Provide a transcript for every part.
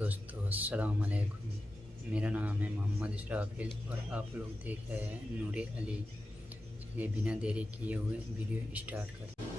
दोस्तों अस्सलाम वालेकुम। मेरा नाम है मोहम्मद इसराफिल और आप लोग देख रहे हैं नूरे अली। चलिए बिना देरी किए हुए वीडियो स्टार्ट करते हैं।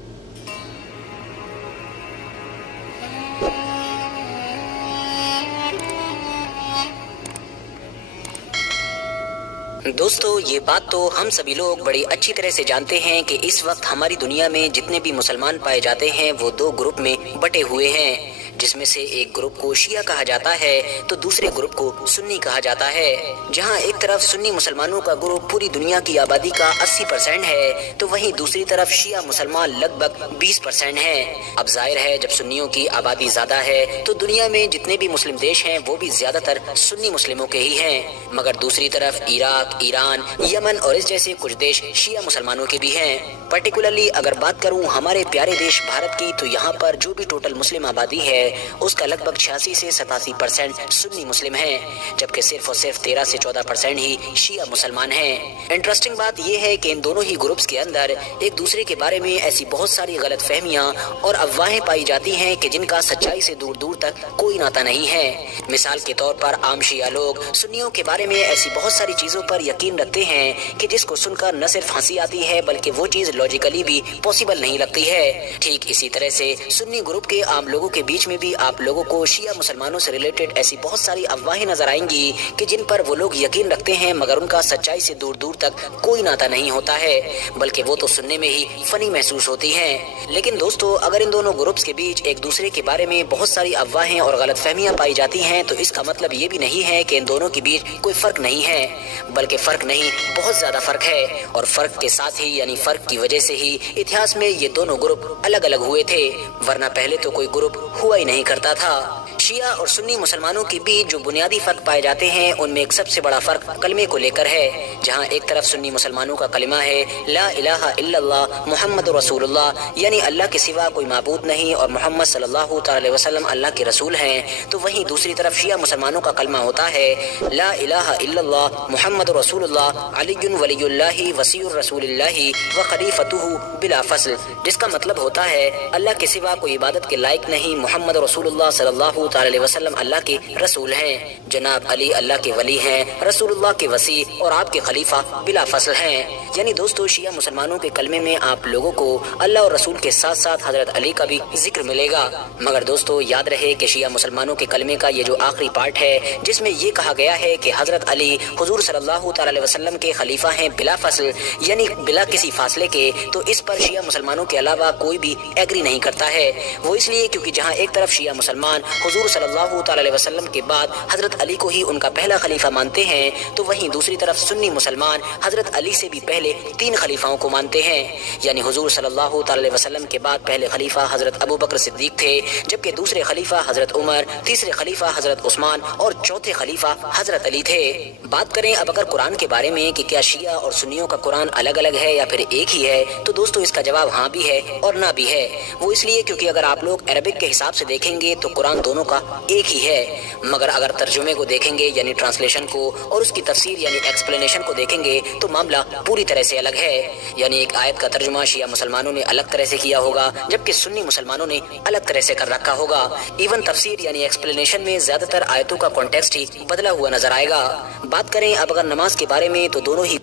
दोस्तों, ये बात तो हम सभी लोग बड़ी अच्छी तरह से जानते हैं कि इस वक्त हमारी दुनिया में जितने भी मुसलमान पाए जाते हैं वो दो ग्रुप में बटे हुए हैं, जिसमें से एक ग्रुप को शिया कहा जाता है तो दूसरे ग्रुप को सुन्नी कहा जाता है। जहां एक तरफ सुन्नी मुसलमानों का ग्रुप पूरी दुनिया की आबादी का 80% है तो वहीं दूसरी तरफ शिया मुसलमान लगभग 20% हैं। अब जाहिर है जब सुन्नियों की आबादी ज्यादा है तो दुनिया में जितने भी मुस्लिम देश हैं वो भी ज्यादातर सुन्नी मुस्लिमों के ही हैं, मगर दूसरी तरफ इराक, ईरान, यमन और इस जैसे कुछ देश शिया मुसलमानों के भी हैं। पर्टिकुलरली अगर बात करूं हमारे प्यारे देश भारत की तो यहाँ पर जो भी टोटल मुस्लिम आबादी है उसका लगभग 86 से 87% सुन्नी मुस्लिम है, जबकि सिर्फ और सिर्फ 13 से 14% ही शिया मुसलमान हैं। इंटरेस्टिंग बात यह है कि इन दोनों ही ग्रुप्स के अंदर एक दूसरे के बारे में ऐसी बहुत सारी गलत फहमियाँ और अफवाहें पाई जाती हैं कि जिनका सच्चाई से दूर दूर तक कोई नाता नहीं है। मिसाल के तौर पर आम शिया लोग सुन्नियों के बारे में ऐसी बहुत सारी चीजों पर यकीन रखते हैं कि जिसको सुनकर न सिर्फ हंसी आती है बल्कि वो चीज लॉजिकली भी पॉसिबल नहीं लगती है। ठीक इसी तरह से सुन्नी ग्रुप के आम लोगों के बीच में भी आप लोगों को शिया मुसलमानों से रिलेटेड ऐसी बहुत सारी अफवाहें नजर आएंगी कि जिन पर वो लोग यकीन रखते हैं मगर उनका सच्चाई से दूर दूर तक कोई नाता नहीं होता है, बल्कि वो तो सुनने में ही फनी महसूस होती हैं। लेकिन दोस्तों, अगर इन दोनों ग्रुप्स के बीच एक दूसरे के बारे में बहुत सारी अफवाहें और गलत फहमियाँ पाई जाती हैं तो इसका मतलब ये भी नहीं है कि इन दोनों के बीच कोई फर्क नहीं है, बल्कि फर्क नहीं बहुत ज्यादा फर्क है। और फर्क के साथ ही यानी फर्क की वजह से ही इतिहास में ये दोनों ग्रुप अलग अलग हुए थे, वरना पहले तो कोई ग्रुप हुआ ही नहीं करता था। शिया और सुन्नी मुसलमानों के बीच जो बुनियादी फर्क पाए जाते हैं उनमें एक सबसे बड़ा फर्क कलमे को लेकर है, जहां एक तरफ सुन्नी मुसलमानों का कलमा है ला इलाहा इल्लल्लाह मुहम्मद रसूलुल्लाह, यानी अल्लाह के सिवा कोई माबूद नहीं और मोहम्मद सल्लल्लाहु अलैहि वसल्लम अल्लाह के रसूल हैं। तो वहीं दूसरी तरफ शिया मुसलमानों का कलमा होता है ला इलाहा इल्लल्लाह मुहम्मद रसूलुल्लाह अलीयुन वलियुल्लाहि वसीयुर रसूलिल्लाहि व खलीफतुहु बिला फस्ल, जिसका मतलब होता है अल्लाह के सिवा कोई इबादत के लायक नहीं, मोहम्मद रसूलुल्लाह सल्लल्लाहु अलैहि वसल्लम अल्लाह के रसूल हैं, जनाब अली अल्लाह के वली हैं, रसूलुल्लाह के वसी और आपके खलीफा बिला फसल हैं। यानी दोस्तों, शिया मुसलमानों के कलमे में आप लोगों को अल्लाह और रसूल के साथ साथ हजरत अली का भी जिक्र मिलेगा। मगर दोस्तों याद रहे कि शिया मुसलमानों के कलमे का ये जो आखिरी पार्ट है जिसमें ये कहा गया है कि हजरत अली हुजूर सल्लल्लाहु अलैहि वसल्लम के खलीफा हैं बिला फसल, यानी बिला किसी फासले के, तो इस पर शिया मुसलमानों के अलावा कोई भी एग्री नहीं करता है। वो इसलिए क्योंकि जहाँ एक तरफ शिया मुसलमान हुजूर सल्लल्लाहु अलैहि वसल्लम के बाद हजरत अली को ही उनका पहला खलीफा मानते हैं तो वहीं दूसरी तरफ सुन्नी मुसलमान हजरत अली से भी पहले 3 खलीफाओं को मानते हैं। यानी हुजूर सल्लल्लाहु अलैहि वसल्लम के बाद पहले खलीफा हजरत अबू बकर सिद्दीक थे, जबकि दूसरे खलीफा हजरत उमर, तीसरे खलीफा हजरत उस्मान और चौथे खलीफा हजरत अली थे। बात करें अब अगर कुरान के बारे में कि क्या शिया और सुन्नियों का कुरान अलग अलग है या फिर एक ही है, तो दोस्तों इसका जवाब हाँ भी है और ना भी है। वो इसलिए क्योंकि अगर आप लोग अरबिक के हिसाब से देखेंगे तो कुरान दोनों का एक ही है, मगर अगर तर्जुमे को देखेंगे यानी ट्रांसलेशन को और उसकी तफसीर यानी एक्सप्लेनेशन को देखेंगे तो मामला पूरी तरह से अलग है। यानी एक आयत का तर्जुमा शिया मुसलमानों ने अलग तरह से किया होगा जबकि सुन्नी मुसलमानों ने अलग तरह से कर रखा होगा। इवन तफसीर यानी एक्सप्लेनेशन में ज्यादातर आयतों का कॉन्टेक्स्ट ही बदला हुआ नजर आएगा। बात करें अब अगर नमाज के बारे में तो दोनों ही